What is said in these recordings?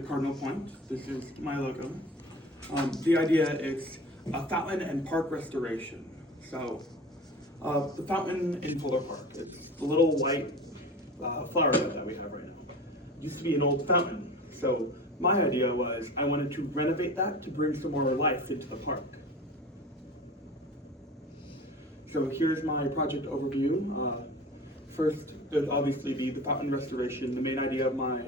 the Cardinal Point. This is my logo. The idea is a fountain and park restoration. So the fountain in Fuller Park, it's the little white flower bed that we have right now. It used to be an old fountain. So my idea was I wanted to renovate that to bring some more life into the park. So here's my project overview. First, it would obviously be the fountain restoration. The main idea of my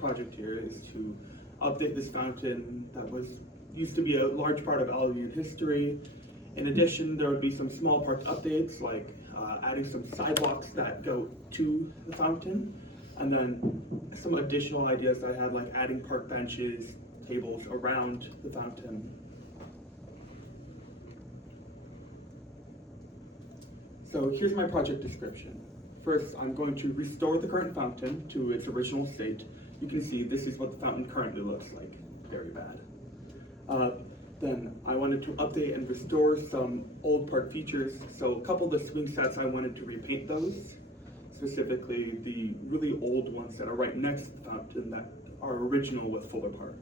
project here is to update this fountain that used to be a large part of Albion history. In addition, there would be some small park updates, like adding some sidewalks that go to the fountain, and then some additional ideas I had, like adding park benches, tables around the fountain. So here's my project description. First, I'm going to restore the current fountain to its original state. You can see this is what the fountain currently looks like, very bad. Then I wanted to update and restore some old park features. So a couple of the swing sets, I wanted to repaint those, specifically the really old ones that are right next to the fountain that are original with Fuller Park.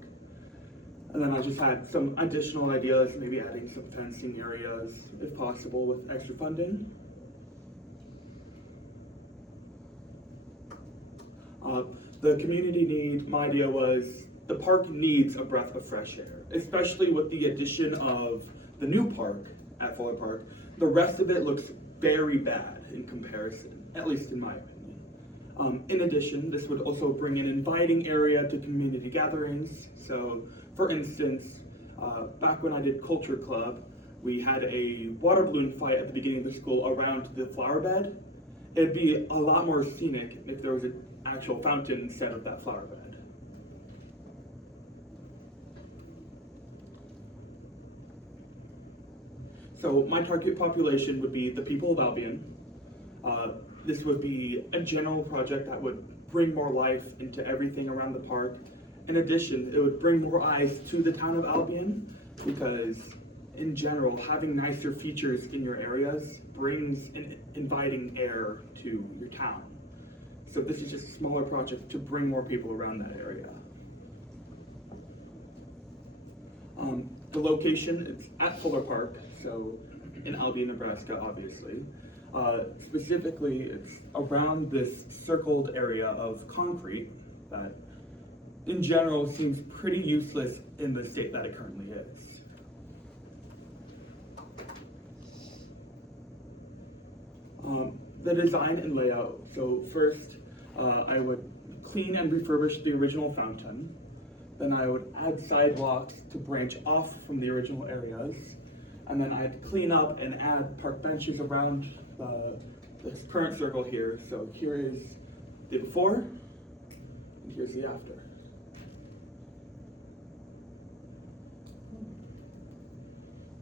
And then I just had some additional ideas, maybe adding some fencing areas if possible with extra funding. The community need, my idea was the park needs a breath of fresh air, especially with the addition of the new park at Fuller Park. The rest of it looks very bad in comparison, at least in my opinion. In addition, this would also bring an inviting area to community gatherings. So for instance, back when I did Culture Club, we had a water balloon fight at the beginning of the school around the flower bed. It'd be a lot more scenic if there was an actual fountain instead of that flower bed. So my target population would be the people of Albion. This would be a general project that would bring more life into everything around the park. In addition, it would bring more eyes to the town of Albion because in general, having nicer features in your areas brings an inviting air to your town. So this is just a smaller project to bring more people around that area. The location, it's at Fuller Park, so in Albion, Nebraska, obviously. Specifically, it's around this circled area of concrete that in general seems pretty useless in the state that it currently is. The design and layout. So first, I would clean and refurbish the original fountain. Then I would add sidewalks to branch off from the original areas. And then I'd clean up and add park benches around this current circle here. So here is the before, and here's the after.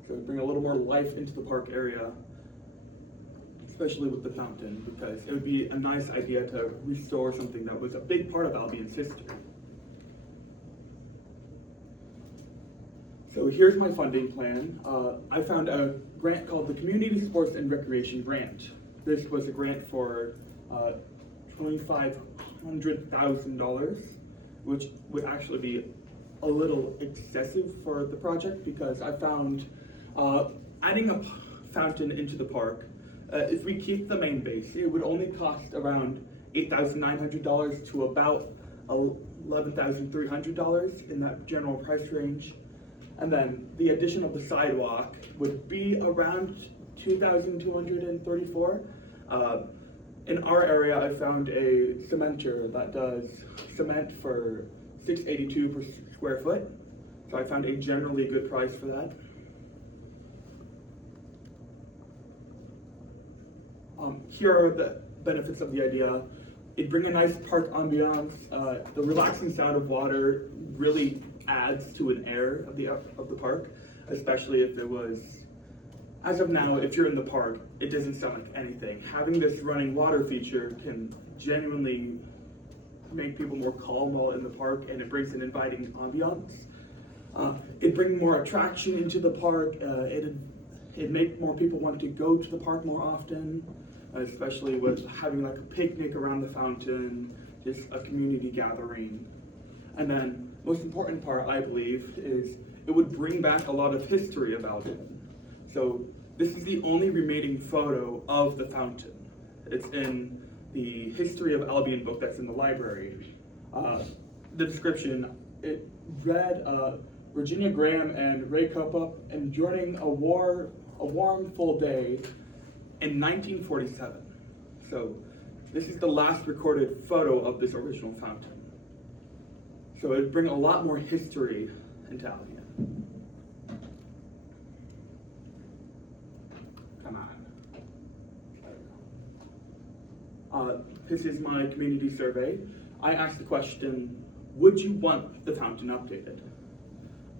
So bring a little more life into the park area, especially with the fountain, because it would be a nice idea to restore something that was a big part of Albion's history. So here's my funding plan. I found a grant called the Community Sports and Recreation Grant. This was a grant for $2,500,000, which would actually be a little excessive for the project because I found adding a fountain into the park, if we keep the main base, it would only cost around $8,900 to about $11,300 in that general price range. And then the addition of the sidewalk would be around $2,234. In our area, I found a cementer that does cement for $682 per square foot. So I found a generally good price for that. Here are the benefits of the idea. It'd bring a nice park ambiance. The relaxing sound of water really adds to an air of the park, especially if it was, as of now, if you're in the park, it doesn't sound like anything. Having this running water feature can genuinely make people more calm while in the park, and it brings an inviting ambiance. It'd bring more attraction into the park. It'd make more people want to go to the park more often, especially with having like a picnic around the fountain, just a community gathering. And then, most important part, I believe, is it would bring back a lot of history about it. So this is the only remaining photo of the fountain. It's in the History of Albion book that's in the library. The description, it read Virginia Graham and Ray Copa enduring a warm, full day in 1947. So this is the last recorded photo of this original fountain. So it would bring a lot more history into Albion. Come on. This is my community survey. I asked the question, would you want the fountain updated?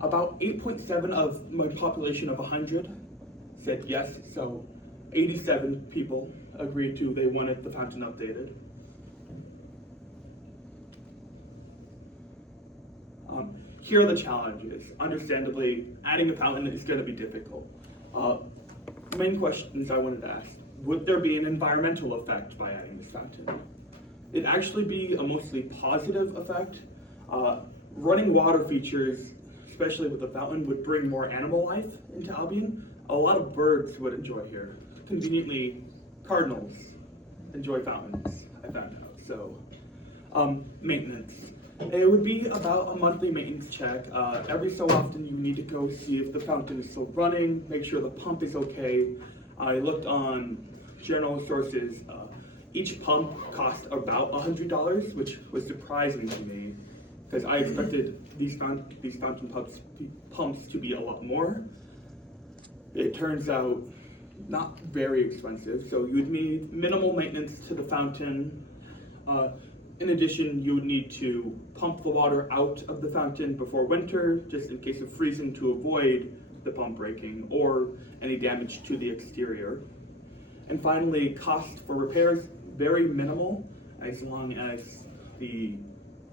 About 8.7 of my population of 100 said yes, so 87 people agreed to they wanted the fountain updated. Here are the challenges. Understandably, adding a fountain is going to be difficult. Main questions I wanted to ask. Would there be an environmental effect by adding this fountain? It'd actually be a mostly positive effect. Running water features, especially with the fountain, would bring more animal life into Albion. A lot of birds would enjoy here. Conveniently, cardinals enjoy fountains, I found out. So, maintenance. It would be about a monthly maintenance check. Every so often you need to go see if the fountain is still running, make sure the pump is okay. I looked on general sources. Each pump cost about $100, which was surprising to me because I expected these fountain pumps to be a lot more. It turns out not very expensive, so you would need minimal maintenance to the fountain. In addition, you would need to pump the water out of the fountain before winter, just in case of freezing to avoid the pump breaking or any damage to the exterior. And finally, cost for repairs, very minimal, as long as the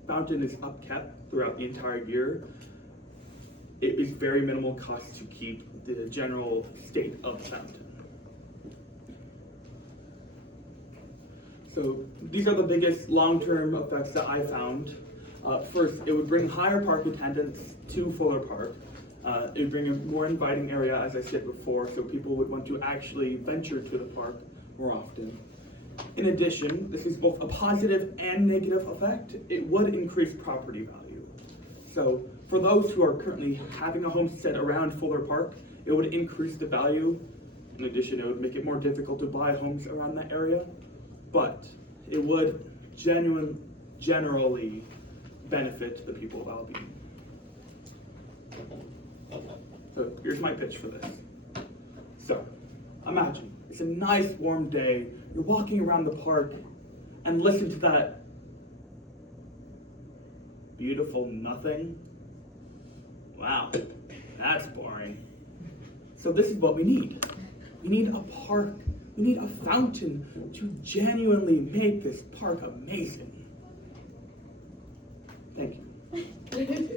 fountain is upkept throughout the entire year. It is very minimal cost to keep the general state of the fountain. So these are the biggest long-term effects that I found. First, it would bring higher park attendance to Fuller Park. It would bring a more inviting area, as I said before, so people would want to actually venture to the park more often. In addition, this is both a positive and negative effect. It would increase property value. So for those who are currently having a homestead around Fuller Park, it would increase the value. In addition, it would make it more difficult to buy homes around that area. But it would generally benefit the people of Albion. So here's my pitch for this. So imagine it's a nice warm day, you're walking around the park and listen to that beautiful nothing. Wow, that's boring. So this is what we need. We need a park. We need a fountain to genuinely make this park amazing. Thank you. Really?